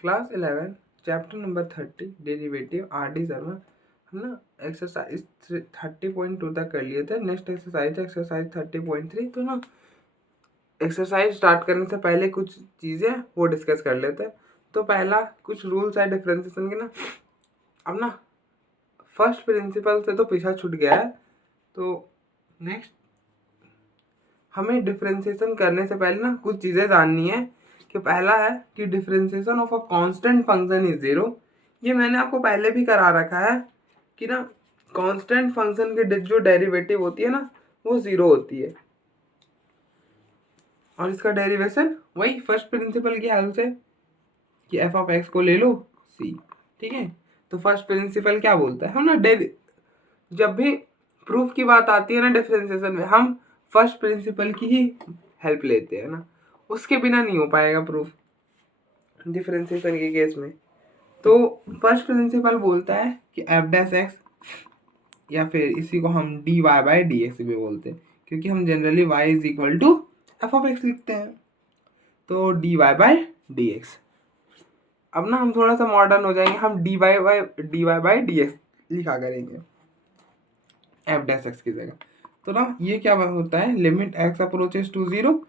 Class 11 chapter number 30 derivative RD. Sharma हम ना exercise 30.2 तक कर लिए थे। Next exercise exercise 30.3। तो ना एक्सरसाइज स्टार्ट करने से पहले कुछ चीज़ें वो डिस्कस कर लेते हैं। तो पहला कुछ रूल्स है डिफरेंशिएशन के ना। अब ना फर्स्ट प्रिंसिपल से तो पीछा छूट गया है। तो नेक्स्ट हमें डिफरेंशिएशन करने से पहले ना कुछ चीज़ें जाननी है कि पहला है कि differentiation of a constant function is zero. ये मैंने आपको पहले भी करा रखा है कि ना कांस्टेंट फंक्शन के जो डेरिवेटिव होती है ना वो जीरो होती है, और इसका डेरिवेशन वही फर्स्ट प्रिंसिपल की हेल्प से कि एफ ऑफ एक्स को ले लो सी। ठीक है, तो फर्स्ट प्रिंसिपल क्या बोलता है, हम ना जब भी प्रूफ की बात आती है ना डिफरेंशिएशन में, हम फर्स्ट प्रिंसिपल की ही हेल्प लेते हैं ना, उसके बिना नहीं हो पाएगा प्रूफ डिफरेंशिएशन के केस में। तो फर्स्ट प्रिंसिपल बोलता है कि एफ डैश एक्स, या फिर इसी को हम D Y by D X भी बोलते हैं, क्योंकि हम generally Y is equal to F of X लिखते हैं। तो D Y by D X. अब ना हम थोड़ा सा मॉडर्न हो जाएंगे, हम D Y by D X लिखा करेंगे एफ डैश एक्स की जगह। तो ना ये क्या होता है, limit X approaches to zero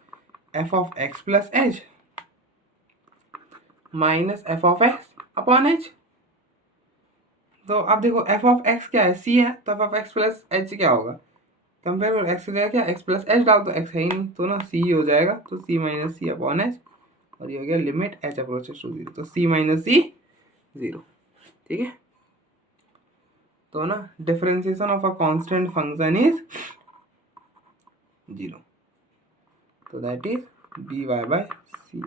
F of x plus H minus F of x upon H. तो अब देखो एफ ऑफ एक्स क्या है, सी है, तो F of x plus H क्या होगा, कंपेयर करो एक्स की जगह क्या एक्स प्लस एच डाल, तो एक्स है ही नहीं, तो ना सी हो जाएगा, तो C minus C upon H, और ये हो गया limit H approaches to zero, तो सी माइनस सी जीरो। ठीक है, तो ना differentiation of a constant function is zero, तो that is D Y by C,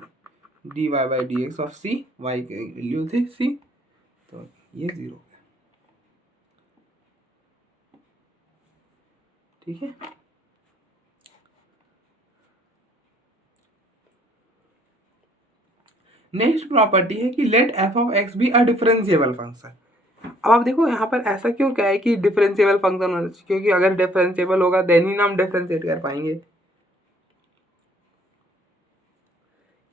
D Y by D x of C, Y की वैल्यू थी C, तो ये जीरो। ठीक है, नेक्स्ट प्रॉपर्टी है कि let F of X be a differentiable function. अब आप देखो यहाँ पर ऐसा क्यों क्या है कि डिफरेंशिएबल फंक्शन होना चाहिए, क्योंकि अगर डिफरेंशिएबल होगा देन ही ना हम डिफरेंशिएट कर पाएंगे।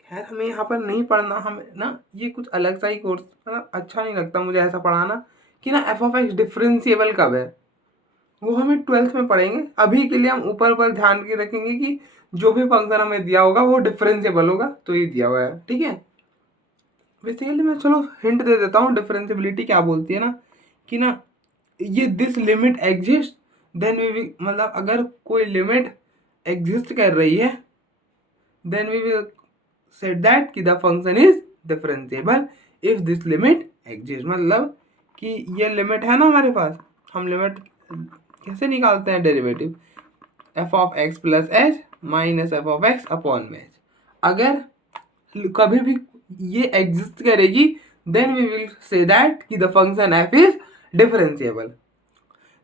खैर हमें यहाँ पर नहीं पढ़ना, हमें ना ये कुछ अलग सा ही कोर्स, मतलब अच्छा नहीं लगता मुझे ऐसा पढ़ाना कि ना एफ ऑफ एक्स डिफरेंशिएबल कब है, वो हमें 12th में पढ़ेंगे। अभी के लिए हम ऊपर ऊपर ध्यान के रखेंगे कि जो भी फंक्शन हमें दिया होगा वो डिफरेंशिएबल होगा, तो ये दिया हुआ है। ठीक है, बेसिकली मैं चलो हिंट दे देता हूँ डिफरेंशिएबिलिटी क्या बोलती है ना, कि ना ये this limit exist then we will, मतलब अगर कोई लिमिट एग्जिस्ट कर रही है then we will said that कि the function is differentiable if this limit exist. मतलब कि ये लिमिट है ना हमारे पास, हम लिमिट कैसे निकालते हैं, derivative F of x plus H minus F of x upon में एच, अगर कभी भी ये एग्जिस्ट करेगी then we will say that कि the function F is differentiable.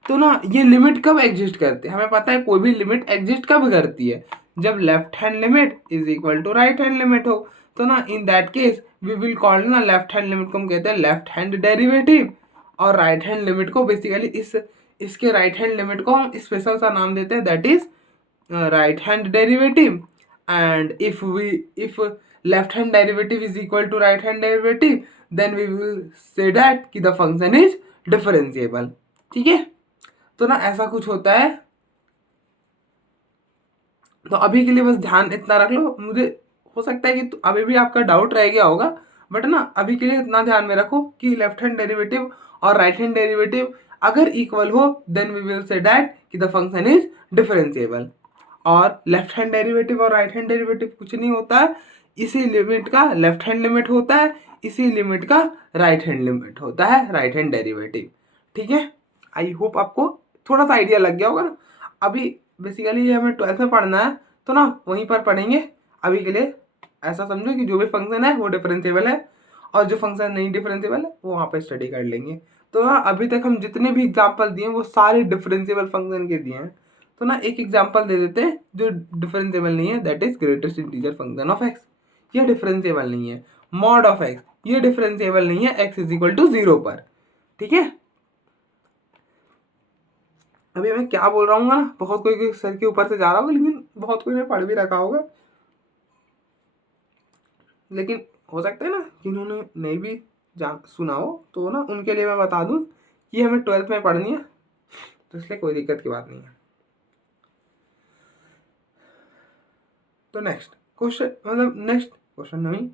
तो ना ये लिमिट कब एग्जिस्ट करती है, हमें पता है कोई भी लिमिट एग्जिस्ट कब करती है, जब left hand limit is equal to right hand limit हो। तो ना in that case we will call ना लेफ्ट हैंड लिमिट को हम कहते हैं लेफ्ट हैंड डेरिवेटिव, और राइट हैंड लिमिट को बेसिकली इसके राइट हैंड लिमिट को हम स्पेशल सा नाम देते हैं, that is right hand derivative. And if left hand derivative is equal to right hand derivative then we will say that कि the function is differentiable। ठीक है, तो ना ऐसा कुछ होता है। तो अभी के लिए बस ध्यान इतना रख लो, मुझे हो सकता है कि अभी भी आपका डाउट रह गया होगा, बट ना अभी के लिए इतना ध्यान में रखो कि लेफ्ट हैंड डेरिवेटिव और राइट हैंड डेरिवेटिव अगर इक्वल हो then we will say that कि द फंक्शन इज डिफरेंशिएबल। और लेफ्ट हैंड डेरिवेटिव और राइट हैंड डेरिवेटिव कुछ नहीं होता है, इसी लिमिट का लेफ्ट हैंड लिमिट होता है, इसी लिमिट का राइट हैंड लिमिट होता है, राइट हैंड डेरिवेटिव। ठीक है, आई होप आपको थोड़ा सा आइडिया लग गया होगा ना। अभी बेसिकली ये हमें 12th में पढ़ना है, तो ना वहीं पर पढ़ेंगे। अभी के लिए ऐसा समझो कि जो भी फंक्शन है वो डिफरेंशिएबल है, और जो फंक्शन नहीं डिफरेंशिएबल है वो वहाँ पर स्टडी कर लेंगे। तो ना अभी तक हम जितने भी एग्जाम्पल दिए वो सारे डिफरेंशिएबल फंक्शन के दिए हैं। तो ना एक एग्जाम्पल दे देते हैं जो डिफरेंशिएबल नहीं है, that is greatest integer function of x, ये डिफरेंशिएबल नहीं है। मॉड ऑफ एक्स, ये डिफरेंशिएबल नहीं है एक्स इज इक्वल टू 0 पर। ठीक है, अभी मैं क्या बोल रहा हूँ ना, बहुत कोई सर के ऊपर से जा रहा होगा, लेकिन बहुत कोई ने पढ़ भी रखा होगा, लेकिन हो सकता है ना जिन्होंने नहीं भी जान सुना हो तो ना उनके लिए मैं बता दूं कि हमें 12th में पढ़नी है, तो इसलिए कोई दिक्कत की बात नहीं है। तो नेक्स्ट क्वेश्चन, मतलब नेक्स्ट क्वेश्चन नहीं,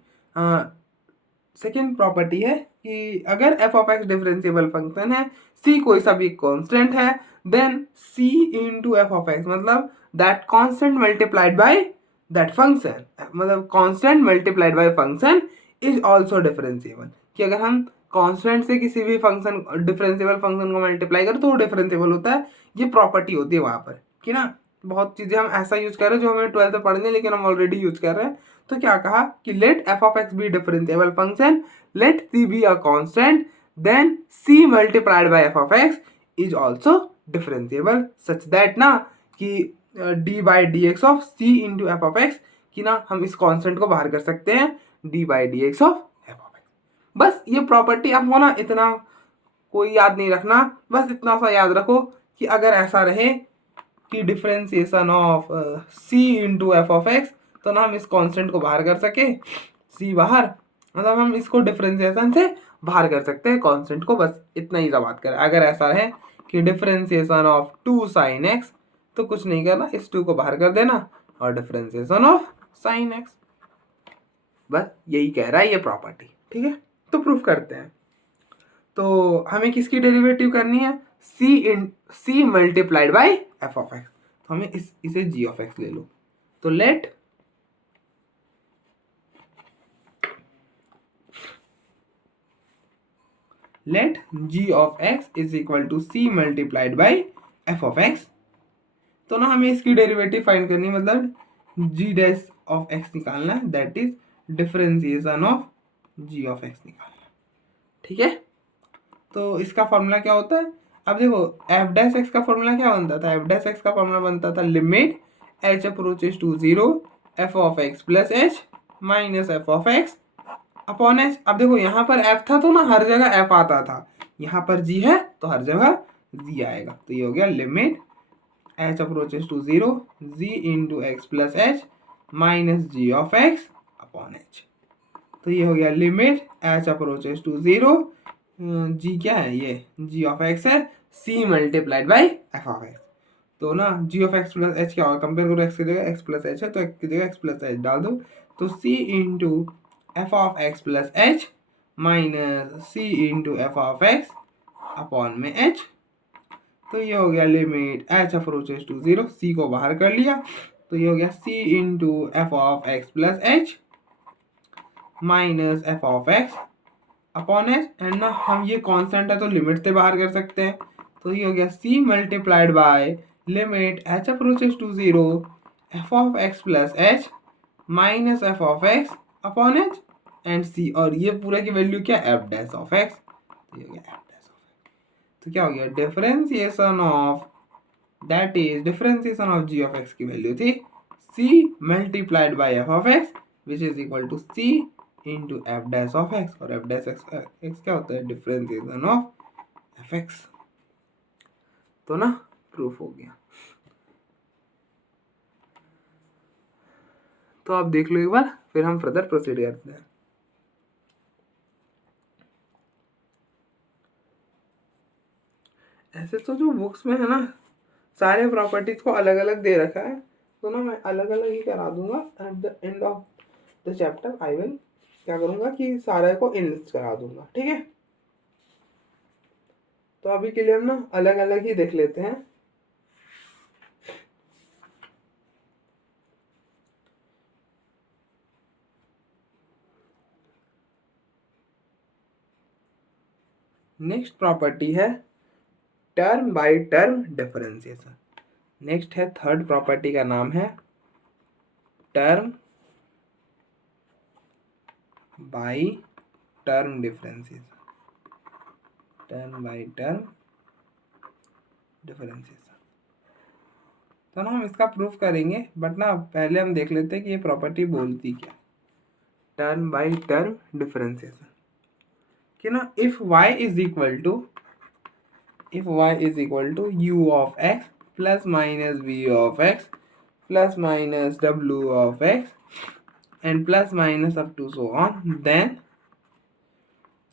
सेकेंड प्रॉपर्टी है कि अगर F of X differentiable function है, सी कोई सा भी कांस्टेंट है, then C into F of X मतलब that constant multiplied by that function, मतलब constant multiplied by function is also differentiable, कि अगर हम कांस्टेंट से किसी भी फंक्शन डिफरेंशिएबल फंक्शन को मल्टीप्लाई करें तो वो डिफरेंशिएबल होता है। ये प्रॉपर्टी होती है वहाँ पर कि ना बहुत चीज़ें हम ऐसा यूज कर रहे हैं जो हमें 12th में पढ़नी है लेकिन हम ऑलरेडी यूज कर रहे हैं। तो क्या कहा कि let F of X be differentiable function, let C be a constant, then C multiplied by F of X is also differentiable such that ना कि D by D x of C into F of X, कि ना हम इस constant को बाहर कर सकते हैं D by D x of F of x. बस ये प्रॉपर्टी आपको ना इतना कोई याद नहीं रखना, बस इतना सा याद रखो कि अगर ऐसा रहे कि differentiation of C into F of X, तो ना हम इस कांस्टेंट को बाहर कर सके, सी बाहर, मतलब हम इसको डिफरेंशिएशन से बाहर कर सकते हैं कांस्टेंट को, बस इतना ही सा बात करें। अगर ऐसा रहे कि डिफरेंशिएशन ऑफ 2 साइन एक्स, तो कुछ नहीं करना, इस 2 को बाहर कर देना और डिफरेंशिएशन ऑफ साइन एक्स, बस यही कह रहा है ये प्रॉपर्टी। ठीक है, तो प्रूफ करते हैं। तो हमें किसकी डेरिवेटिव करनी है, C multiplied by F of X, तो हमें इसे जी ऑफ एक्स ले लो। तो let G of X is equal to C multiplied by F of X. तो ना हमें इसकी डेरिवेटिव फाइंड करनी है, मतलब जी डैश ऑफ एक्स निकालना है, that is differentiation of G of X निकालना। ठीक है, तो इसका फॉर्मूला क्या होता है, अब देखो एफ डैश एक्स का फॉर्मूला क्या बनता था, एफ डैश एक्स का फॉर्मूला बनता था limit H approaches to 0 F of x plus H minus F of x upon H. अब देखो यहाँ पर एफ था तो ना हर जगह एफ आता था, यहाँ पर जी है तो हर जगह जी आएगा, तो ये हो गया limit H approaches to 0 G into X plus H minus ji of x upon H. तो ये हो गया limit H approaches to 0, G क्या है, ये जी ऑफ एक्स है, C multiplied by F of X. तो ना G of x plus H क्या होगा, कंपेयर करो एक्स की जगह एक्स प्लस एच है तो एक्स की जगह एक्स प्लस एच डाल दो, तो C into F of x plus H minus C into F of x upon में एच। तो ये हो गया limit H approaches to 0, C को बाहर कर लिया, तो ये हो गया C into F of x plus H minus F of x upon H, and ना हम ये कांस्टेंट है तो लिमिट से बाहर कर सकते हैं, तो ये हो गया c multiplied by limit H approaches to 0 F of x plus H minus F of x upon H and c, और ये पूरा की वैल्यू क्या, एफ डैश ऑफ एक्स, तो ये हो गया एफ डैश ऑफ एक्स। तो क्या हो गया differentiation of, that is differentiation of G of x की वैल्यू थी C multiplied by F of X which is equal to C into F dash of x, और एफ डैश एक्स क्या होता है, डिफरेंशिएशन ऑफ एफ एक्स। तो ना proof हो गया। तो आप देख लो एक बार, फिर हम फर्दर प्रोसीड करते हैं। ऐसे तो जो बुक्स में है ना सारे प्रॉपर्टीज को अलग अलग दे रखा है, तो ना मैं अलग अलग ही करा दूंगा at the end of the chapter. I will क्या करूंगा कि सारे को इनलिस्ट करा दूंगा। ठीक है, तो अभी के लिए हम ना अलग अलग ही देख लेते हैं। नेक्स्ट प्रॉपर्टी है term by term differentiation. Next है थर्ड प्रॉपर्टी का नाम है term by term differentiation, term by term differentiation. तो ना हम इसका प्रूफ करेंगे, बट ना पहले हम देख लेते हैं कि ये प्रॉपर्टी बोलती क्या, टर्म बाय टर्म डिफरेंशिएशन, कि ना if y is equal to u of x plus minus v of x plus minus w of x and plus minus up to so on, then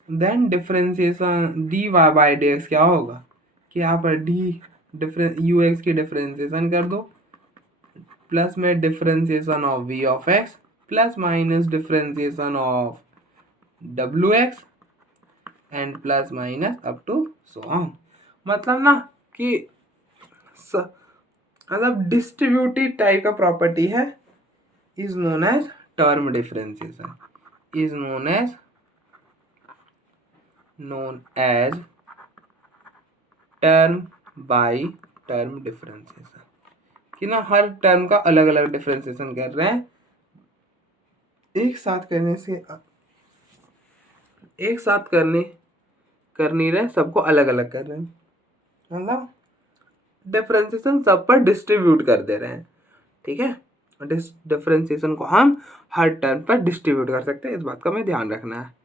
then differentiation D Y by D x क्या होगा कि यहाँ पर D U X की differentiation कर दो plus में differentiation of V of x plus minus differentiation of W X and plus minus up to so on. मतलब ना कि मतलब डिस्ट्रीब्यूटिव टाइप का प्रॉपर्टी है is known as term differentiation is known as term by term differentiation कि ना हर term का अलग अलग डिफरेंशिएशन कर रहे हैं एक साथ करने से एक साथ कर नहीं रहे सबको अलग अलग कर रहे हैं मतलब डिफरेंशिएशन सब पर डिस्ट्रीब्यूट कर दे रहे हैं ठीक है। डिफरेंशिएशन को हम हर टर्म पर डिस्ट्रीब्यूट कर सकते हैं इस बात का हमें ध्यान रखना है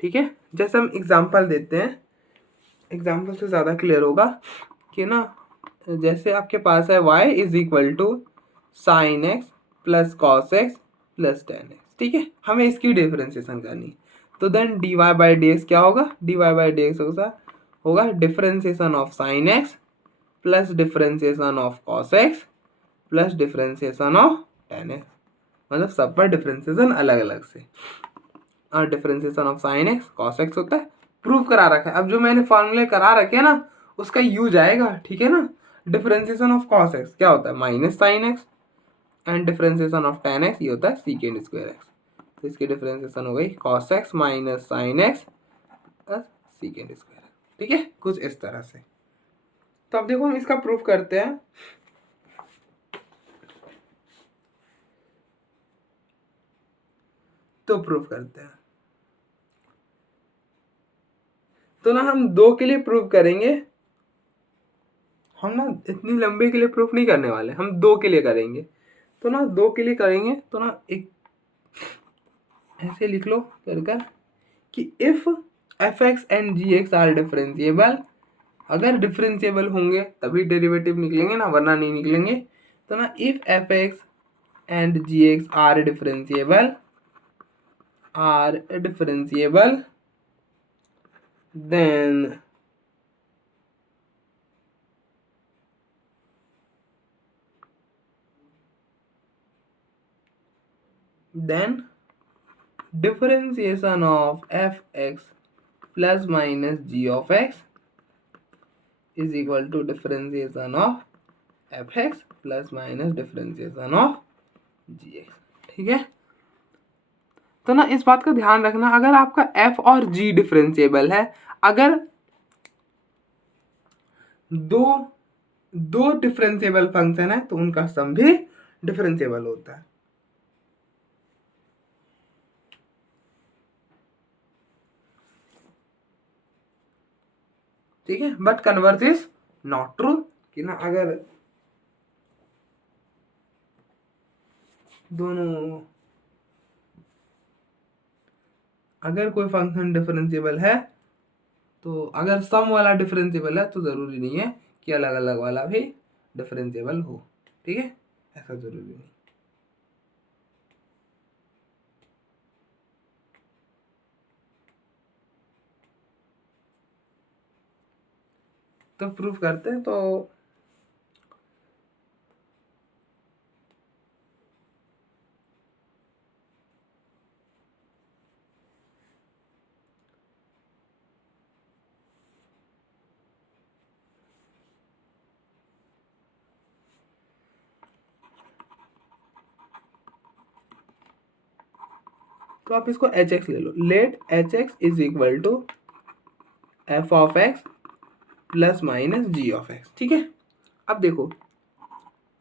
ठीक है। जैसे हम एग्जांपल देते हैं एग्जाम्पल से ज़्यादा क्लियर होगा कि ना जैसे आपके पास है y is equal to sine x plus cos x plus tan x ठीक है हमें इसकी डिफरेंशिएशन करनी तो then d Y by D x क्या होगा d Y by D x होगा differentiation of sine x plus differentiation of cos x plus differentiation of tan x मतलब सब पर डिफरेंशिएशन अलग अलग से और differentiation of sine x cos x होता है प्रूव करा रखा है। अब जो मैंने फॉर्मूले करा रखे हैं ना उसका यूज आएगा ठीक है ना। डिफरेंशिएशन ऑफ कॉस एक्स क्या होता है minus sine x and differentiation of tan x ये होता है सीकेंड स्क्वायर एक्स तो इसकी डिफरेंशिएशन हो गई cos x minus sign x plus secant square ठीक है कुछ इस तरह से। तो अब देखो हम इसका प्रूफ करते हैं तो प्रूफ करते हैं तो ना हम दो के लिए प्रूफ करेंगे हम ना इतनी लंबे के लिए प्रूफ नहीं करने वाले हम दो के लिए करेंगे तो ना दो के लिए करेंगे तो ना एक ऐसे लिख लो कर कि if F x and G X are differentiable अगर डिफरेंशिएबल होंगे तभी डेरिवेटिव निकलेंगे ना वरना नहीं निकलेंगे तो ना if F x and G X are differentiable then differentiation of fx plus minus g of x is equal to differentiation of fx plus minus differentiation of gx ठीक है। तो ना इस बात का ध्यान रखना अगर आपका f और g डिफरेंशिएबल है अगर दो डिफरेंशिएबल फंक्शन है तो उनका सम भी डिफरेंशिएबल होता है ठीक है but converse is not true कि ना अगर दोनों अगर कोई फंक्शन डिफरेंशिएबल है तो अगर सम वाला डिफरेंशिएबल है तो ज़रूरी नहीं है कि अलग अलग वाला भी डिफरेंशिएबल हो ठीक है ऐसा ज़रूरी नहीं। तो प्रूफ करते हैं तो आप इसको एच एक्स ले लो let h x is equal to F of x plus minus ji of x ठीक है। अब देखो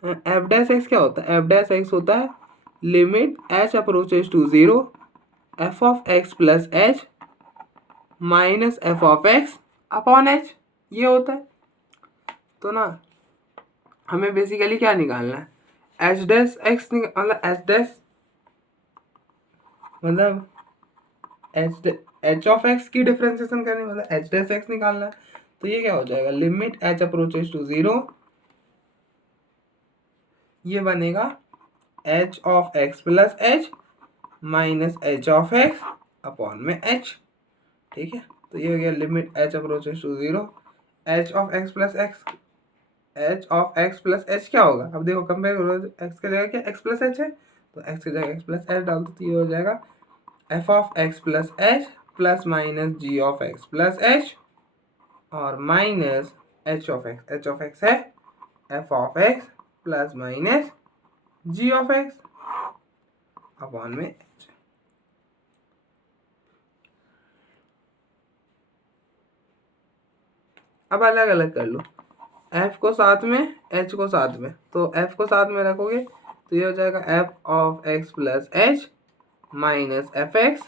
एफ डैश एक्स क्या होता है एफ डैश एक्स होता है limit H approaches to zero F of x plus H minus F of x upon H ये होता है। तो ना हमें बेसिकली क्या निकालना है एच डैश एक्स मतलब एच डैश मतलब एच ऑफ एक्स की डिफरेंशिएशन करनी मतलब एच डैश एक्स निकालना है तो ये क्या हो जाएगा limit H approaches to zero ये बनेगा H of x plus H minus H of x upon में एच ठीक है, तो ये हो गया limit H approaches to 0, H of x plus X, H of x plus H क्या होगा, अब देखो कंपेयर करो, एक्स की जगह क्या एक्स प्लस एच है, तो एक्स की जगह एक्स प्लस एच डाल दो, तो ये हो जाएगा F of x plus H plus minus ji of x plus H और माइनस एच ऑफ एक्स है F of x plus minus ji of x upon में एच। अब अलग अलग कर लो, एफ को साथ में एच को साथ में, तो एफ को साथ में रखोगे तो ये हो जाएगा F of x plus H minus F X,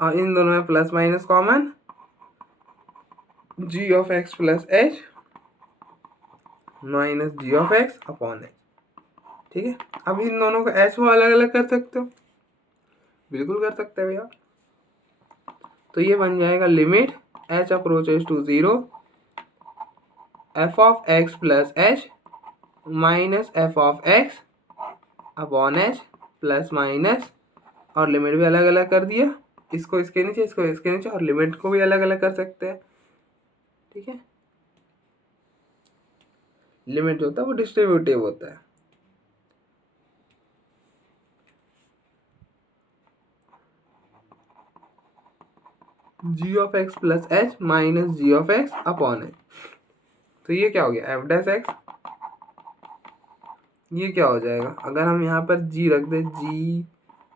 और इन दोनों में plus minus common, G of x plus H minus ji of x upon H. ठीक है, अब इन दोनों को एच में अलग अलग कर सकते हो, बिल्कुल कर सकते हो भैया। तो ये बन जाएगा limit H approaches to 0 F of x plus H minus F of x upon h plus minus, और लिमिट भी अलग अलग कर दिया, इसको इसके नीचे, इसको इसके नीचे, और लिमिट को भी अलग अलग कर सकते हैं। ठीक है, लिमिट जो होता है वो डिस्ट्रीब्यूटिव होता है। G of x plus H minus ji of x upon H, तो ये क्या हो गया एफ डैश एक्स, ये क्या हो जाएगा अगर हम यहाँ पर जी रख दे, जी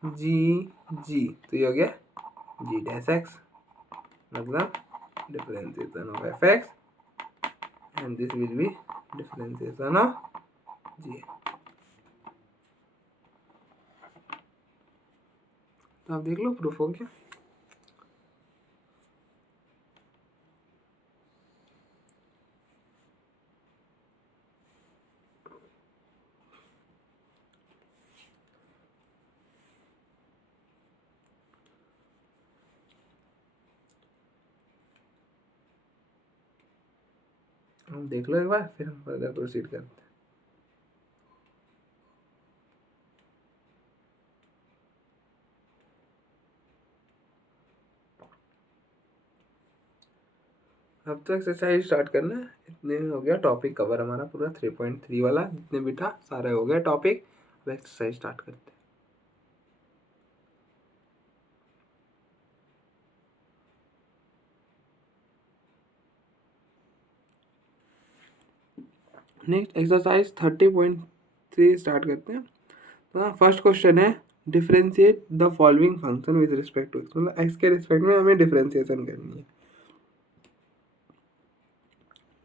जी जी, तो ये हो गया जी डैश एक्स, मतलब differentiation of f x and this will be differentiation of g. तो आप देख लो प्रूफ हो गया। हम देख लो एक बार, फिर हम फर्दर प्रोसीड करते हैं। अब तो एक्सरसाइज स्टार्ट करना है, इतने हो गया टॉपिक कवर हमारा पूरा 3.3 वाला, जितने भी था सारे हो गया टॉपिक। अब एक्सरसाइज स्टार्ट करते हैं। नेक्स्ट एक्सरसाइज 30.3 स्टार्ट करते हैं। तो फर्स्ट क्वेश्चन है differentiate the following function with respect to x, मतलब एक्स के रिस्पेक्ट में हमें डिफरेंशिएशन करनी है।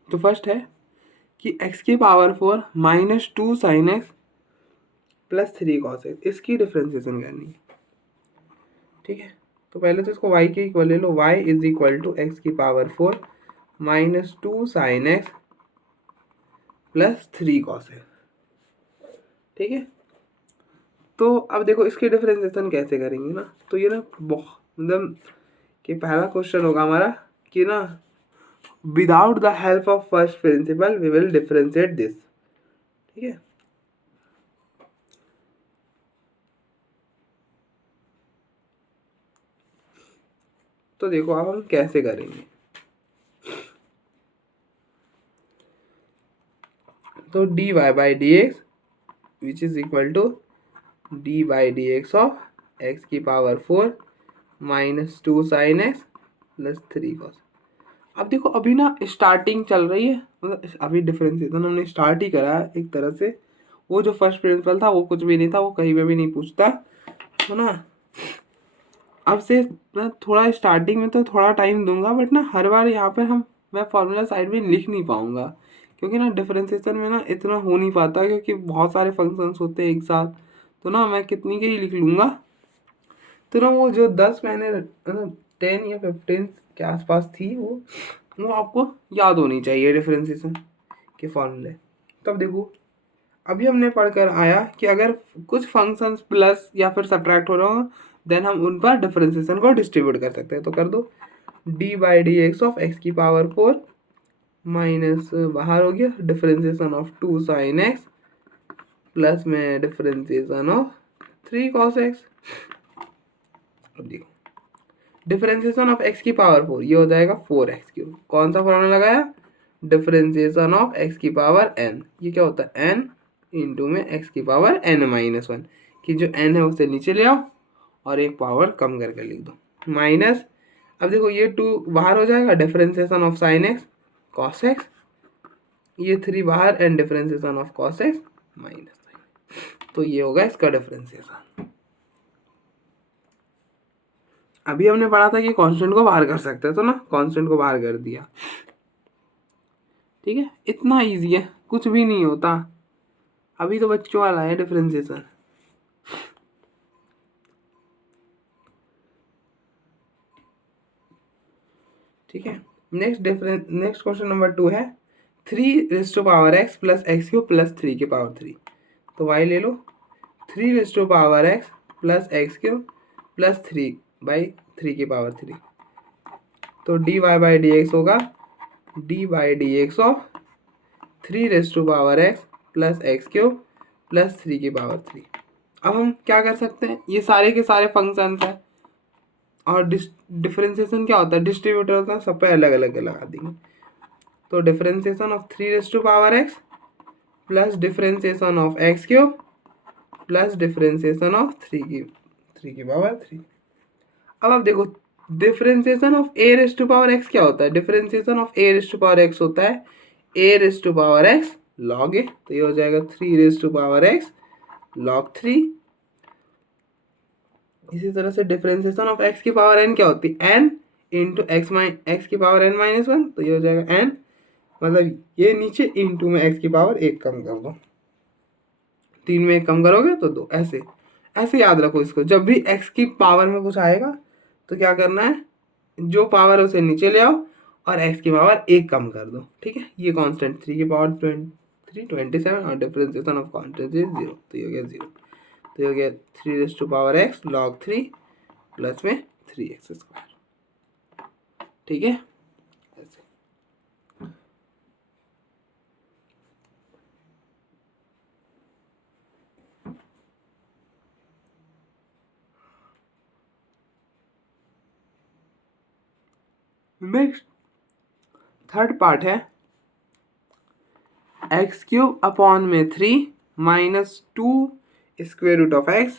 तो फर्स्ट है कि एक्स की power 4 minus 2 sine x plus 3 cos x, इसकी डिफरेंशिएशन करनी है। ठीक है, तो पहले तो इसको y के इक्वल ले लो, y is equal to x की power 4 minus 2 sine x plus 3 cos x. ठीक है, तो अब देखो इसकी डिफरेंशिएशन कैसे करेंगे ना, तो ये ना बहुत मतलब कि पहला क्वेश्चन होगा हमारा कि ना without the help of first principle we will differentiate this. ठीक है, तो देखो अब हम कैसे करेंगे। तो dy by D x which is equal to d by D x of x की power 4 minus 2 sine x plus 3 cos. अब देखो अभी ना स्टार्टिंग चल रही है, मतलब अभी डिफरेंशिएशन हमने स्टार्ट ही करा है एक तरह से। वो जो फर्स्ट प्रिंसिपल था वो कुछ भी नहीं था, वो कहीं पे भी नहीं पूछता, तो ना अब से मैं थोड़ा स्टार्टिंग में तो थोड़ा टाइम दूंगा, बट ना हर बार यहाँ पर मैं फॉर्मूला साइड में लिख नहीं पाऊंगा, क्योंकि ना डिफरेंशिएशन में ना इतना हो नहीं पाता, क्योंकि बहुत सारे फंक्शंस होते हैं एक साथ, तो ना मैं कितनी के ही लिख लूँगा। तो ना वो जो 10 मैंने 10 या 15 के आसपास थी, वो आपको याद होनी चाहिए डिफरेंशिएशन के फॉर्मूले। तब देखो अभी हमने पढ़कर आया कि अगर कुछ फंक्शंस प्लस या फिर सब्ट्रैक्ट हो रहे हो, देन हम उन पर डिफरेंशिएशन को डिस्ट्रीब्यूट कर सकते हैं। तो कर दो D by D x of x की पावर 4 माइनस बाहर हो गया differentiation of 2 sine x plus में डिफरेंशिएशन ऑफ 3 कॉस एक्स। अब देखो डिफरेंशिएशन ऑफ एक्स की पावर 4, ये हो जाएगा 4x3। कौन सा फॉर्मूला लगाया? डिफरेंशिएशन ऑफ एक्स की पावर n। ये क्या होता है? n इंटू में एक्स की पावर n-1, कि जो n है उसे नीचे ले आओ और एक पावर कम करके लिख दो माइनस। अब देखो ये 2 बाहर हो जाएगा, differentiation of sine x cos x, ये 3 बाहर and differentiation of cos x minus. तो ये होगा इसका डिफरेंशिएशन। अभी हमने पढ़ा था कि कांस्टेंट को बाहर कर सकते हैं, तो ना कांस्टेंट को बाहर कर दिया। ठीक है, इतना इजी है, कुछ भी नहीं होता। अभी तो बच्चों वाला है डिफरेंशिएशन। ठीक है, नेक्स्ट क्वेश्चन नंबर 2 है 3 प्लस एक्स क्यूब प्लस 3 की पावर 3। तो वाई ले लो, 3 प्लस एक्स क्यूब प्लस 3 की पावर 3। तो D Y by D x होगा d by D x of 3 plus x cube plus 3 की पावर 3। अब हम क्या कर सकते हैं, ये सारे के सारे फंक्शंस हैं और डिफरेंशिएशन क्या होता है? डिस्ट्रीब्यूटर होता है, सब पे अलग अलग लगा देंगे। तो differentiation of 3 plus differentiation of x cube plus differentiation of 3 की पावर 3। अब आप देखो डिफरेंशिएशन ऑफ a⁻x क्या होता है? डिफरेंशिएशन ऑफ a⁻x होता है a⁻x log a। तो ये हो जाएगा 3 log 3। इसी तरह से डिफरेंशिएशन ऑफ x की पावर n क्या होती है? n इंटू एक्स की पावर n-1। तो ये हो जाएगा n, मतलब ये नीचे इंटू में x की पावर 1 कम कर दो, 3 में 1 कम करोगे तो 2। ऐसे ऐसे याद रखो इसको, जब भी x की पावर में कुछ आएगा तो क्या करना है, जो पावर है उसे नीचे ले आओ और x की पावर 1 कम कर दो। ठीक है, ये कांस्टेंट 3 की पावर 27 और डिफरेंशिएशन ऑफ कांस्टेंट इज 0। तो ये हो गया 0। तो ये हो गया 3x log 3 प्लस में 3x²। ठीक है, ऐसे। नेक्स्ट थर्ड पार्ट है x³ minus 2 square root of x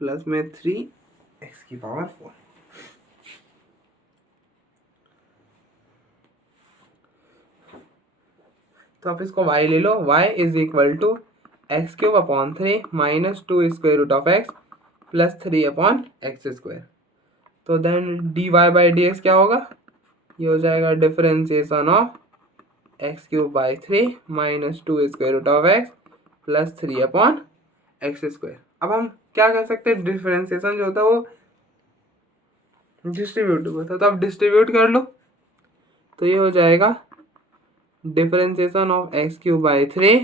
plus में 3x की पावर 4। तो आप इसको y ले लो, y is equal to x³ minus 2 square root of x plus 3/x²। तो then dy by D x क्या होगा? ये हो जाएगा differentiation of x³ minus 2 square root of x plus 3/x²। अब हम क्या कर सकते हैं, डिफरेंशिएशन जो होता है वो डिस्ट्रीब्यूटिव होता है, तो आप डिस्ट्रीब्यूट कर लो। तो ये हो जाएगा differentiation of x³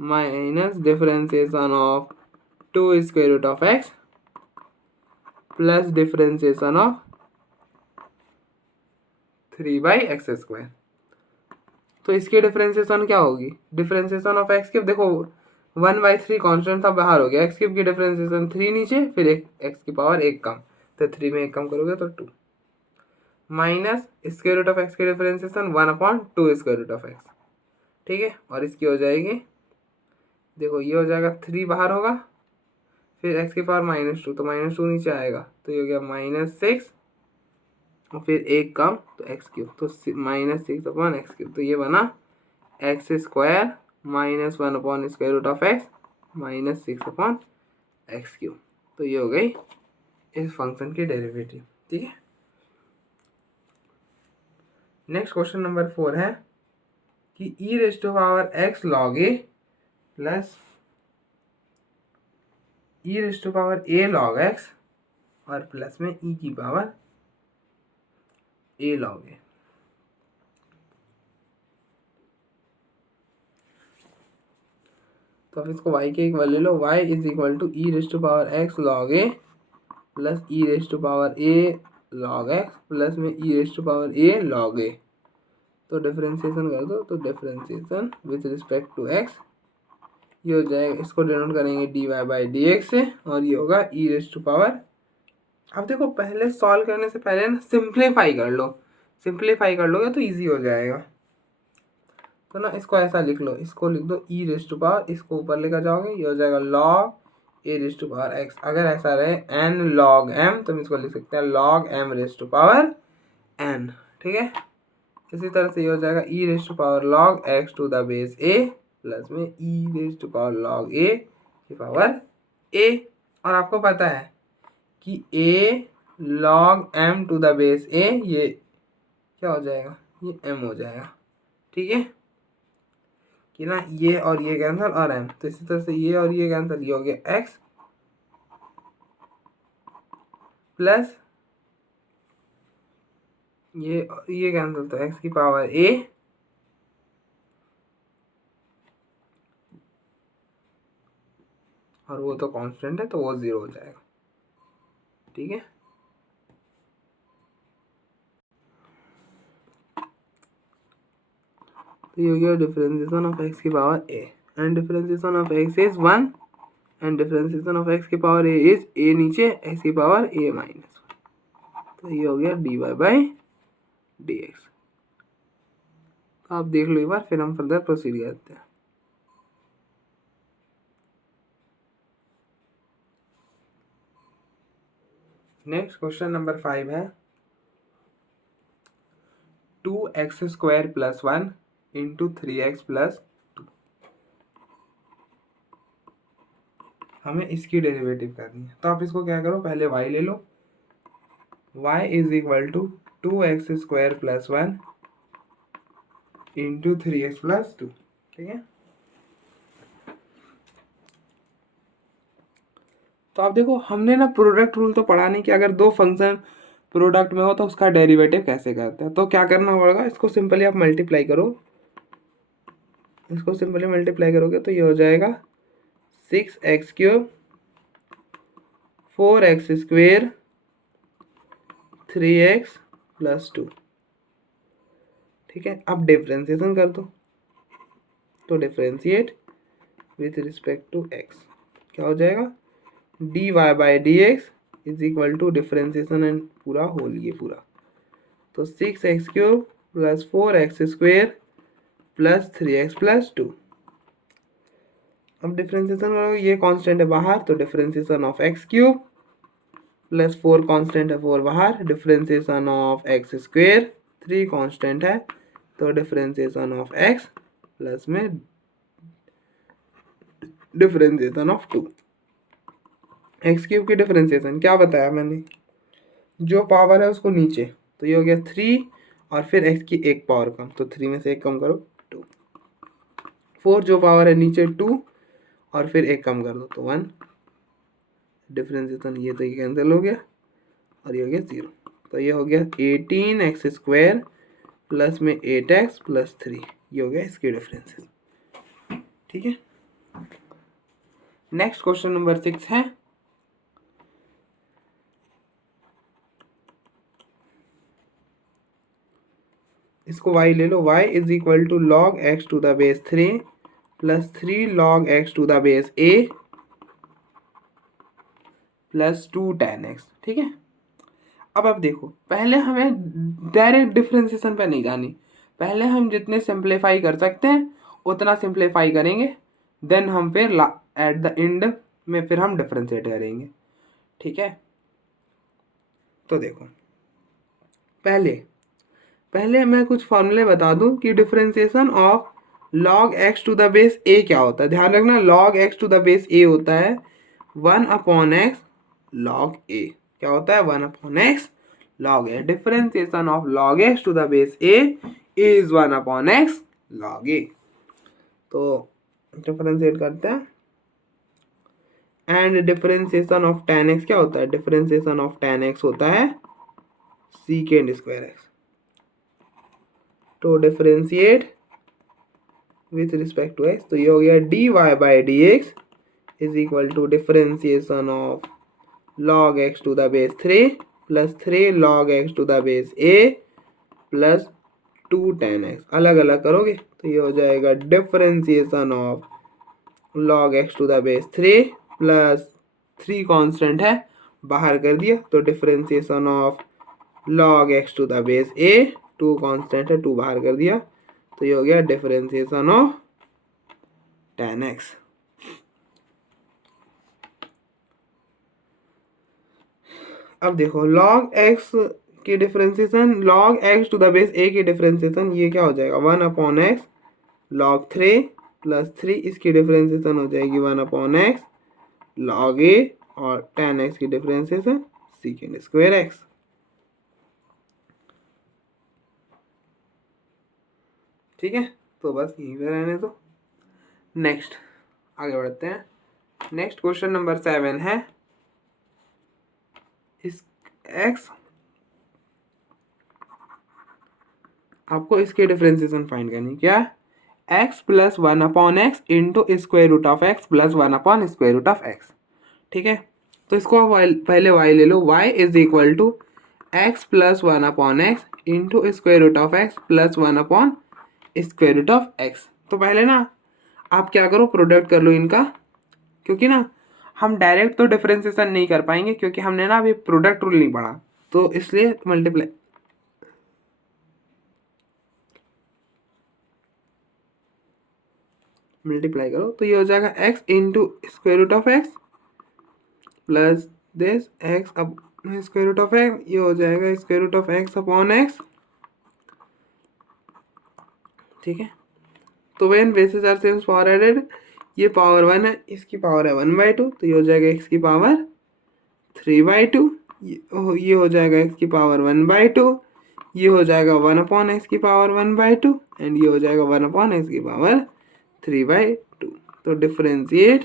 minus differentiation of 2 square root of x plus differentiation of 3/x²। तो इसकी डिफरेंशिएशन क्या होगी? डिफरेंशिएशन ऑफ x³ देखो 1/3 कांस्टेंट था, बाहर हो गया। x³ की डिफरेंशिएशन 3 नीचे, फिर एक x की पावर 1 कम, तो 3 में 1 कम करोगे तो 2 minus square root of x की differentiation 1/2 square root of x। ठीक है, और इसकी हो जाएगी, देखो ये हो जाएगा 3 बाहर होगा, फिर x की पावर -2, तो -2 नीचे आएगा, तो ये हो गया -6 और फिर 1 कम तो x³, तो -6/x³। तो ये बना x² minus square root of x minus 6/x³। तो ये हो गई इस फंक्शन की डेरिवेटिव। ठीक है, नेक्स्ट क्वेश्चन नंबर 4 है कि e⁻x log a plus e⁻a log x और प्लस में e की पावर a log a। तो अब इसको y के इक्वल ले लो, y is equal to e⁻x log a plus e⁻a log x plus में e⁻a log a। तो डिफरेंशिएशन कर दो, तो differentiation with respect to x ये हो जाएगा, इसको डिनोट करेंगे dy बाई डी एक्स से, और ये होगा e⁻a अब देखो पहले सॉल्व करने से पहले ना सिंप्लीफाई कर लो, सिंप्लीफाई कर लोगे तो इजी हो जाएगा। तो ना इसको ऐसा लिख लो, इसको लिख दो ई रेज टू पावर, इसको ऊपर लेकर जाओगे ये हो जाएगा log a raise to power x. अगर ऐसा रहे एन लॉग एम तो हम इसको लिख सकते हैं log m raise to power n. ठीक है, इसी तरह से ये हो जाएगा e raise to power log x to the base a plus में e raise to power log a की पावर ए। और आपको पता है कि a log m to the base a ये क्या हो जाएगा, ये एम हो जाएगा। ठीक है कि ना, ये और ये कैंसिल और एम, तो इसी तरह से ये और ये कैंसिल, ये हो गया एक्स प्लस ये कैंसिल, तो एक्स की पावर ए और वो तो कांस्टेंट है तो वो 0 हो जाएगा। ठीक है, तो ये हो गया डिफरेंशिएशन ऑफ एक्स की power A and differentiation of X is 1 and differentiation of x की पावर ए इज ए नीचे एक्स की पावर ए माइनस। तो ये हो गया d Y by D x. तो आप देख लो एक बार, फिर हम फर्दर प्रोसीड करते हैं। नेक्स्ट क्वेश्चन नंबर 5 है 2x² plus 1 into 3x plus 2। हमें इसकी डेरिवेटिव करनी है, तो आप इसको क्या करो, पहले y ले लो, y is equal to 2x² plus 1 into 3x plus 2। ठीक है, तो आप देखो हमने ना प्रोडक्ट रूल तो पढ़ा नहीं कि अगर दो फंक्शन प्रोडक्ट में हो तो उसका डेरिवेटिव कैसे करते हैं। तो क्या करना पड़ेगा, इसको सिंपली आप मल्टीप्लाई करो, इसको सिंपली मल्टीप्लाई करोगे तो ये हो जाएगा 6x³ 4x² 3x प्लस 2। ठीक है, अब डिफ्रेंसिएशन कर दो, तो differentiate with respect to x क्या हो जाएगा, d Y by D x is equal to differentiation and पूरा होल ये पूरा, तो 6x³ plus 4x² plus 3x plus 2। अब डिफ्रेंसिएशन करोगे, ये कांस्टेंट है बाहर तो differentiation of x³ plus 4 constant है 4 बाहर, डिफ्रेंसिएशन ऑफ x² 3 कांस्टेंट है तो डिफ्रेंसिएशन ऑफ x प्लस में डिफ्रेंसिएशन ऑफ 2। x³ की डिफ्रेंसिएशन क्या बताया मैंने, जो पावर है उसको नीचे, तो ये हो गया 3 और फिर x की एक पावर कम, तो 3 में से एक कम करो 2। 4 जो पावर है नीचे 2 और फिर एक कम कर दो तो 1। डिफ्रेंसिएशन ये तो ये कैंसिल हो गया और ये हो गया 0, तो ये हो गया 18x² प्लस में 8x प्लस 3, ये हो गया इसकी डिफरेंसेस। ठीक है, नेक्स्ट क्वेश्चन नंबर 6 है इसको y ले लो, y is equal to log x to the base 3 plus 3 log x to the base a plus 2 tan x। ठीक है, अब आप देखो पहले हमें डायरेक्ट डिफ्रेंसिएशन पे नहीं जानी, पहले हम जितने सिंप्लीफाई कर सकते हैं उतना सिंप्लीफाई करेंगे, देन हम फिर एट द एंड में फिर हम डिफ्रेंशिएट करेंगे। ठीक है, तो देखो पहले मैं कुछ फॉर्मूले बता दूं कि differentiation of log x to the base a क्या होता है। ध्यान रखना log x to the base a होता है 1/x log a, क्या होता है 1/x log a। Differentiation of log x to the base a is 1/x log a। तो डिफ्रेंशिएट करते हैं, and differentiation of tan x क्या होता है, डिफ्रेंसिएशन ऑफ tan x होता है secant स्क्वायर x। तो differentiate with respect to x, तो ये हो गया d Y by D x is equal to differentiation of log x to the base 3 plus 3 log x to the base a plus 2 tan x। अलग अलग करोगे तो ये हो जाएगा differentiation of log x to the base 3 plus 3 constant है बाहर कर दिया तो differentiation of log x to the base a, 2 constant है 2 बाहर कर दिया तो ये हो गया डिफरेंशिएशन ऑफ tan x। अब देखो log x की differentiation log x to the base a की डिफरेंशिएशन ये क्या हो जाएगा 1/x log 3 प्लस 3 इसकी डिफरेंशिएशन हो जाएगी 1/x log a और tan x की डिफरेंशिएशन secant स्क्वायर x। ठीक है तो बस यहीं पे रहने दो। नेक्स्ट आगे बढ़ते हैं। नेक्स्ट क्वेश्चन नंबर 7 है इस x आपको इसके डिफरेंशिएशन फाइंड करनी क्या x plus 1/x into square root of x plus square root of x। ठीक है तो इसको पहले y ले लो y is equal to x plus 1/x into square root of x plus square root of x। तो पहले ना आप क्या करो प्रोडक्ट कर लो इनका, क्योंकि ना हम डायरेक्ट तो डिफरेंशिएशन नहीं कर पाएंगे क्योंकि हमने ना अभी प्रोडक्ट रूल नहीं पढ़ा, तो इसलिए मल्टीप्लाई करो तो ये हो जाएगा x into square root of x plus this x अब स्क्वायर रूट ऑफ एक्स, ये हो जाएगा square root of x upon x. ठीक है तो when bases are same power added ये पावर 1 है इसकी पावर है 1/2 तो ये हो जाएगा x की पावर 3/2, ये हो जाएगा x की पावर 1/2, ये हो जाएगा 1/x की पावर 1/2 एंड ये हो जाएगा 1/x की पावर 3/2। तो differentiate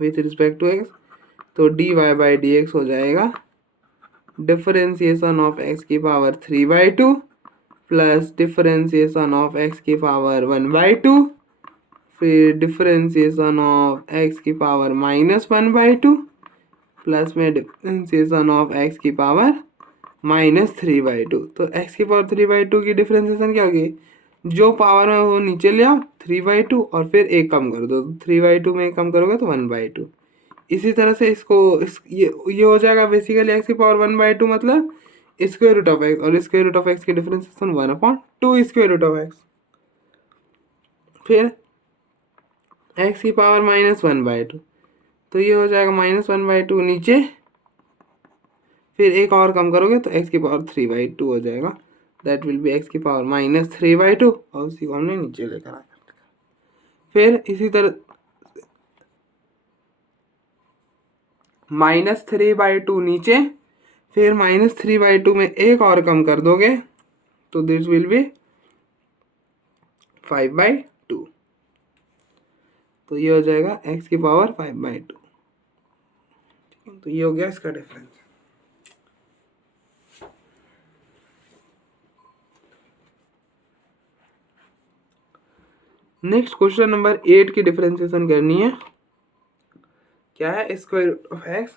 with respect to x तो dy/dx हो जाएगा डिफरेंशिएशन ऑफ x की power 3/2 plus differentiation of x की पावर 1/2 फिर डिफरेंशिएशन ऑफ x की पावर -1/2 प्लस में डिफरेंशिएशन ऑफ x की पावर -3/2। तो x की पावर 3/2 की डिफरेंशिएशन क्या होगी, जो पावर है वो नीचे ले आओ 3/2 और फिर एक कम कर दो, 3/2 में एक कम करोगे तो 1/2। इसी तरह से इसको ये हो जाएगा बेसिकली x की पावर 1/2 मतलब स्क्वायर रूट ऑफ एक्स और स्क्वायर रूट ऑफ एक्स की differentiation 1/2 square root of x, फिर x की पावर -1/2 तो ये हो जाएगा -1/2 नीचे, फिर एक और कम करोगे तो x की पावर 3/2 हो जाएगा, दैट विल बी x की पावर -3/2 और उसी को हमने नीचे लेकर आया। फिर इसी तरह -3/2 नीचे, फिर -3/2 में एक और कम कर दोगे तो दिस विल बी 5/2 तो ये हो जाएगा x की पावर 5/2। तो ये हो गया इसका डिफरेंस। नेक्स्ट क्वेश्चन नंबर 8 की डिफरेंशिएशन करनी है। क्या है square root of x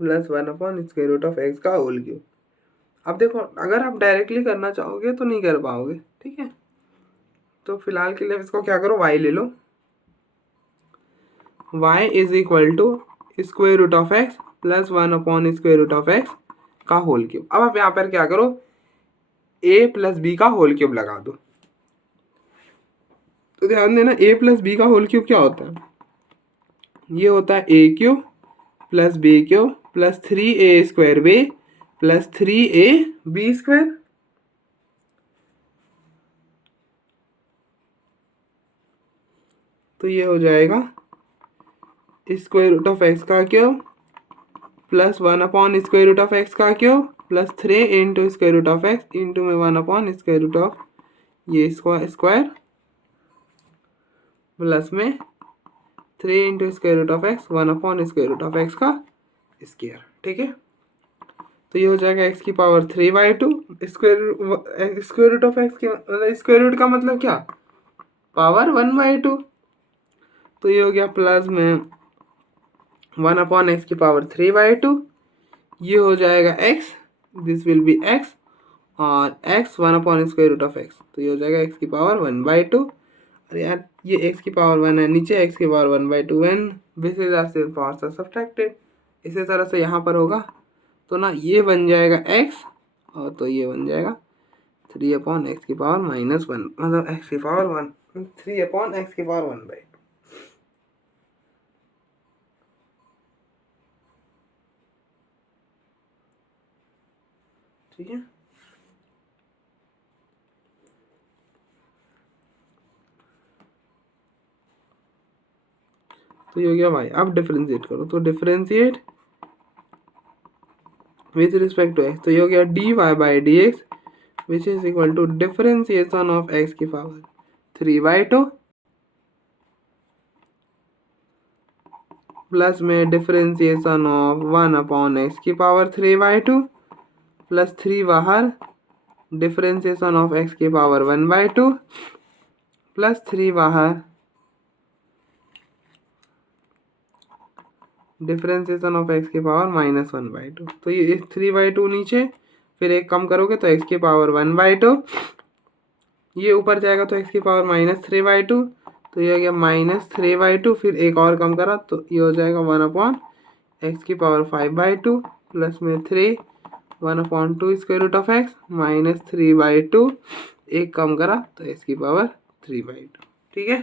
plus square root of x का होल क्यूब। अब देखो अगर आप डायरेक्टली करना चाहोगे तो नहीं कर पाओगे, ठीक है तो फिलहाल के लिए इसको क्या करो y ले लो, y is equal to square root of x plus square root of x का होल क्यूब। अब आप यहाँ पर क्या करो a प्लस बी का होल क्यूब लगा दो। तो ध्यान देना a प्लस बी का होल क्यूब क्या होता है, ये होता है a cube plus b cube plus 3a square b plus 3a b square. तो ये हो जाएगा स्क्वायर रूट ऑफ एक्स का cube plus square root of x का cube plus 3 into square root of x into में square root of ये square plus में 3 into square root of x square root of x का square. ठीक है तो ये हो जाएगा x की power 3/2 square root of x की स्क्वायर रूट का मतलब क्या पावर 1/2 तो ये हो गया प्लस में 1/x की पावर 3/2 ये हो जाएगा x, this will B x और x 1/स्क्वायर रूट ऑफ x तो ये हो जाएगा x की पावर 1/2। अरे यार ये एक्स की पावर 1 है, नीचे एक्स की power 1/2 when this is are same powers are subtracted. इसी तरह से यहाँ पर होगा तो ना ये बन जाएगा एक्स और तो ये बन जाएगा 3/x की पावर -1, मतलब x की पावर 1, 3/x की पावर 1/2। ठीक है, तो ये हो गया भाई। अब डिफरेंशिएट करो, तो differentiate with respect to x, तो ये हो गया dy/dx which is equal to differentiation of x की पावर 3/2 प्लस में डिफरेंशिएशन ऑफ 1/x की पावर 3/2 प्लस 3 बाहर, डिफरेंशिएशन ऑफ x की पावर 1/2 प्लस 3 बाहर, डिफरेंशिएशन ऑफ x की पावर -1/2। तो ये 3/2 नीचे, फिर एक कम करोगे तो x की पावर 1/2, ये ऊपर जाएगा तो x की पावर -3/2, तो ये हो गया -3/2, फिर एक और कम करा तो ये हो जाएगा 1/x की पावर 5/2 प्लस में 3 1/2 स्क्वायर रूट ऑफ x -3/2, एक कम करा तो x की पावर 3/2। ठीक है,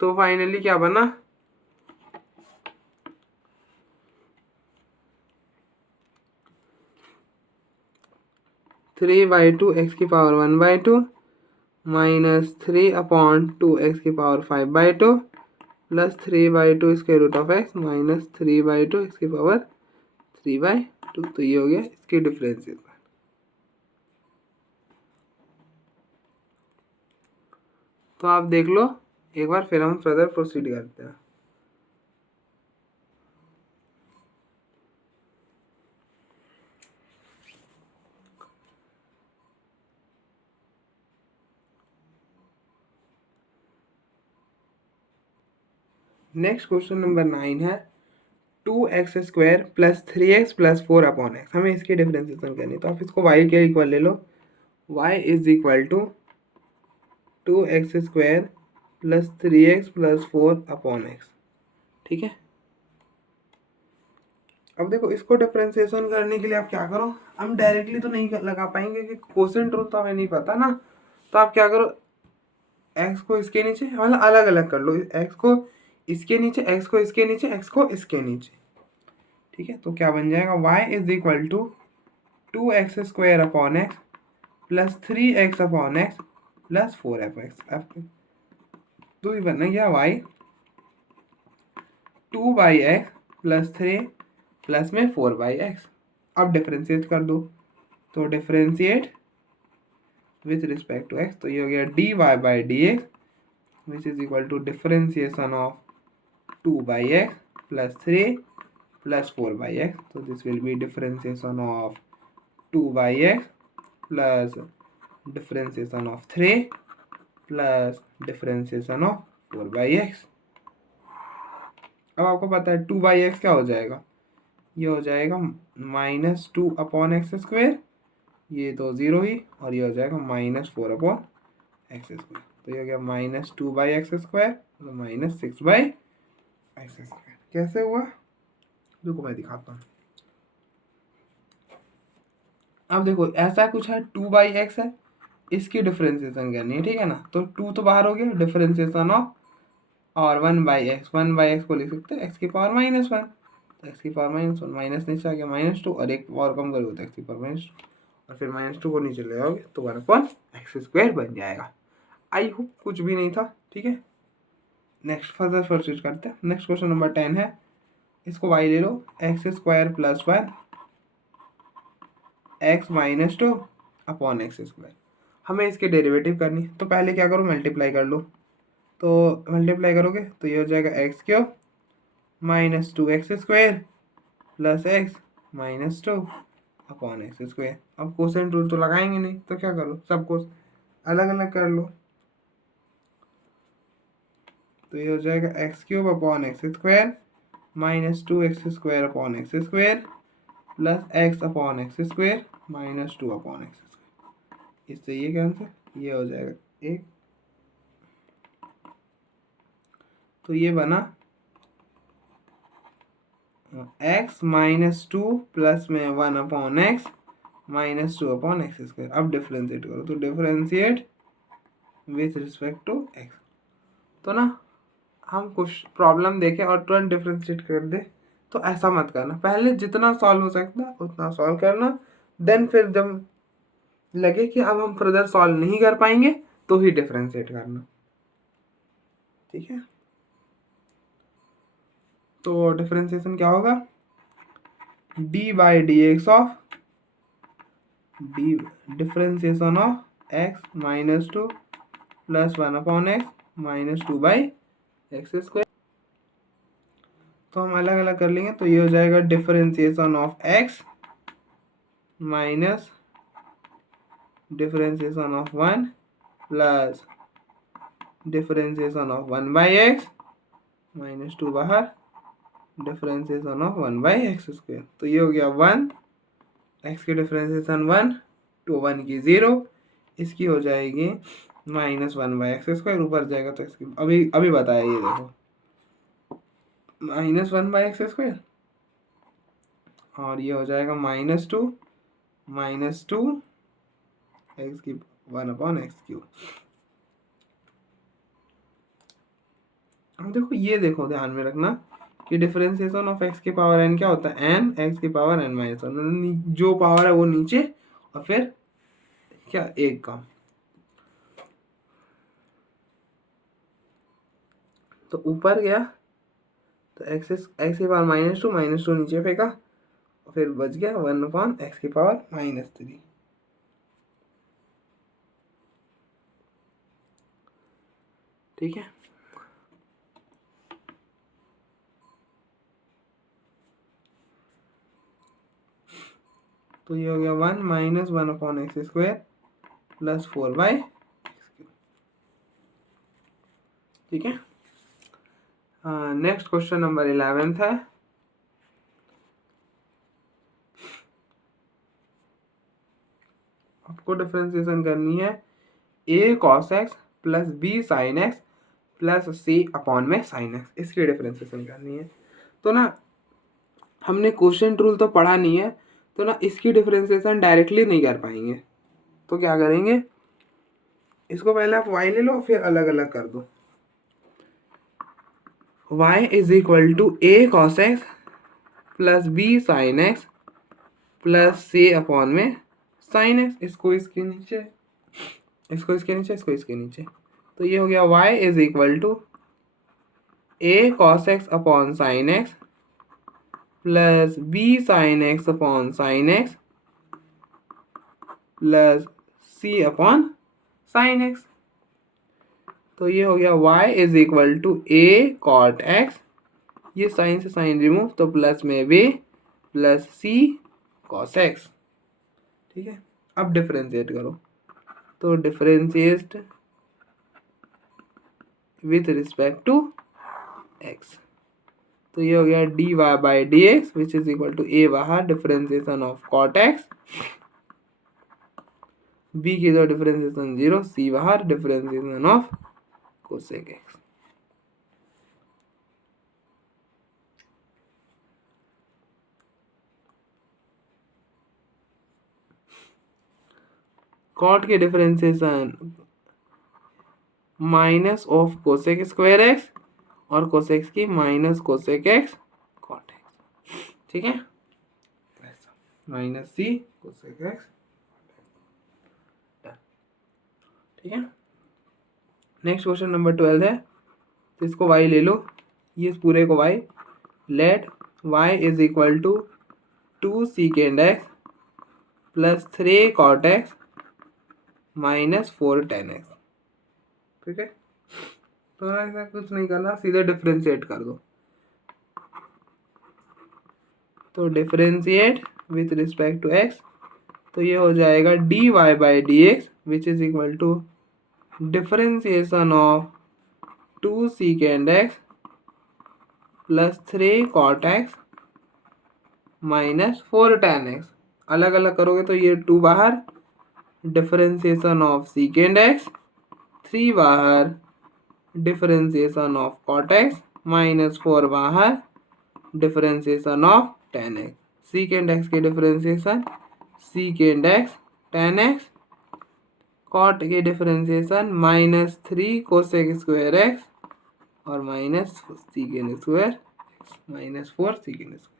तो फाइनली क्या बना, 3/2 x की पावर 1/2 -3/2 x की power 5/2 plus 3/2 square root of x -3/2 x की पावर 3/2। तो ये हो गया इसकी डिफरेंशिएशन। तो आप देख लो एक बार, फिर हम फर्दर प्रोसीड करते हैं। नेक्स्ट क्वेश्चन नंबर 9 है 2x² plus 3x plus 4/x, हमें इसकी डिफरेंशिएशन करनी है। तो आप इसको y के इक्वल ले लो, y is equal to 2x² plus 3x plus 4/x। ठीक है, अब देखो इसको डिफरेंशिएशन करने के लिए आप क्या करो, हम डायरेक्टली तो नहीं लगा पाएंगे कि क्वोशिएंट रूल तो हमें नहीं पता ना। तो आप क्या करो, x को इसके नीचे, मतलब अलग अलग कर लो, x को इसके नीचे, x को इसके नीचे, x को इसके नीचे। ठीक है, तो क्या बन जाएगा, y is equal to 2x² plus 3x plus 4x। तो ये बन गया y 2/x प्लस 3 प्लस में 4/x। अब डिफरेंशिएट कर दो, तो differentiate with respect to x, तो ये हो गया dy/dx which is equal to differentiation of 2/x plus 3 plus 4/x। तो this will be differentiation of 2/x plus differentiation of 3 plus differentiation of 4/x। अब आपको पता है 2/x क्या हो जाएगा, ये हो जाएगा -2/x², ये तो 0 ही, और ये हो जाएगा -4/x²। तो ये हो गया -2/x² तो -6/x²। कैसे हुआ, रुको मैं दिखाता हूँ। अब देखो ऐसा कुछ है 2/x है, इसकी डिफरेंशिएशन करनी है। ठीक है ना, तो 2 तो बाहर हो गया, डिफरेंशिएशन ऑफ, और 1/x को लिख सकते हैं x की पावर -1, तो x की पावर -1 माइनस नीचे आ गया -2, और एक और कम करोगे तो x की पावर -2, और फिर -2 को नीचे ले आओगे तो 1/x² बन जाएगा। आई होप कुछ भी नहीं था। ठीक है, नेक्स्ट फर्दर प्रोसीड करते हैं। नेक्स्ट क्वेश्चन नंबर 10 है, इसको y ले लो, x² प्लस 1 x -2/x²। हमें इसके डेरिवेटिव करनी है, तो पहले क्या करो, मल्टीप्लाई कर लो। तो मल्टीप्लाई करोगे तो ये हो जाएगा x³ -2x² plus x -2/x²। अब कोसेंट रूल तो लगाएंगे नहीं, तो क्या करो, सबको अलग अलग कर लो। तो ये हो जाएगा x³ -2x² plus x/x² -2/x²। इससे ये कैंसिल, ये हो जाएगा 1 तो ये बना x माइनस टू प्लस में 1/x माइनस 2/x²। अब डिफ्रेंशिएट करो, तो differentiate with respect to x। तो ना हम कुछ प्रॉब्लम देखें और तुरंत डिफ्रेंशिएट कर दे, तो ऐसा मत करना। पहले जितना सॉल्व हो सकता उतना सॉल्व करना, देन फिर जब लगे कि अब हम फर्दर सॉल्व नहीं कर पाएंगे तो ही डिफ्रेंशिएट करना। ठीक है, तो डिफ्रेंशिएशन क्या होगा, d by D x of D differentiation of x minus two plus 1/x minus 2/x²। तो हम अलग अलग कर लेंगे, तो ये हो जाएगा differentiation of x minus differentiation of 1 plus differentiation of 1/x minus 2 बाहर डिफरेंशिएशन ऑफ 1/x²। तो ये हो गया 1, x की डिफरेंशिएशन 1, तो 1 की 0, इसकी हो जाएगी माइनस 1/x²। ऊपर जाएगा तो इसकी अभी अभी बताया, ये देखो माइनस 1/x², और ये हो जाएगा -2 x की 1/x³। अब देखो, ये देखो ध्यान में रखना कि डिफरेंशिएशन ऑफ x की पावर n क्या होता है, n x की पावर n माइनस 1, जो पावर है वो नीचे और फिर क्या एक का। तो ऊपर गया तो x की पावर -2 नीचे फेंका और फिर बच गया 1/x की पावर -3। ठीक है, तो ये हो गया 1 माइनस 1/x² प्लस 4/x³। ठीक है, नेक्स्ट क्वेश्चन नंबर 11 है। आपको डिफरेंशिएशन करनी है a cos x plus b sin x plus c/sin x, इसकी डिफरेंशिएशन करनी है। तो ना हमने क्वेश्चन रूल तो पढ़ा नहीं है, तो ना इसकी डिफरेंशिएशन डायरेक्टली नहीं कर पाएंगे। तो क्या करेंगे, इसको पहले आप y ले लो, फिर अलग अलग कर दो। y is equal to a cos x plus b sin x plus c/sin x। इसको इसके नीचे, इसको इसके नीचे, इसको इसके नीचे। तो ये हो गया y is equal to a cos x/sin x plus b sin x/sin x plus c/sin x। तो ये हो गया y is equal to a cot x, ये साइन से साइन रिमूव, तो प्लस में b plus c cos x। ठीक है, अब डिफरेंशिएट करो, तो differentiate with respect to x। तो ये हो गया dy by D x which is equal to a बाहर differentiation of cot x, b की तो डिफरेंशिएशन 0, c बाहर differentiation of cosec x. Cot की differentiation minus of cosec square x और कोसेक की minus cosec x cot x. ठीक है, minus सी cosec x. ठीक है, नेक्स्ट क्वेश्चन नंबर 12 है। तो इसको y ले लो, ये पूरे को y, let y is equal to 2 secant x plus 3 cot x minus 4 tan x। ठीक है, तो ऐसा कुछ नहीं करना, सीधे डिफरेंशिएट कर दो। तो differentiate with respect to x, तो ये हो जाएगा dy by D x which is equal to differentiation of 2 secant x plus 3 cot x minus 4 tan x। अलग अलग करोगे तो ये 2 बाहर डिफरेंशिएशन ऑफ secant x, 3 बाहर differentiation of cot x minus 4 बाहर differentiation of tan x. Secant x के differentiation secant x tan x, cot के differentiation minus 3 cosec square x और minus secant square x minus 4 secant square.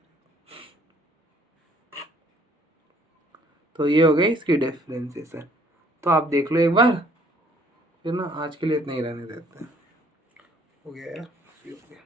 तो ये हो गई इसकी डिफरेंशिएशन। तो आप देख लो एक बार, फिर ना आज के लिए इतना ही रहने देते हैं। हो गया यार, हो गया।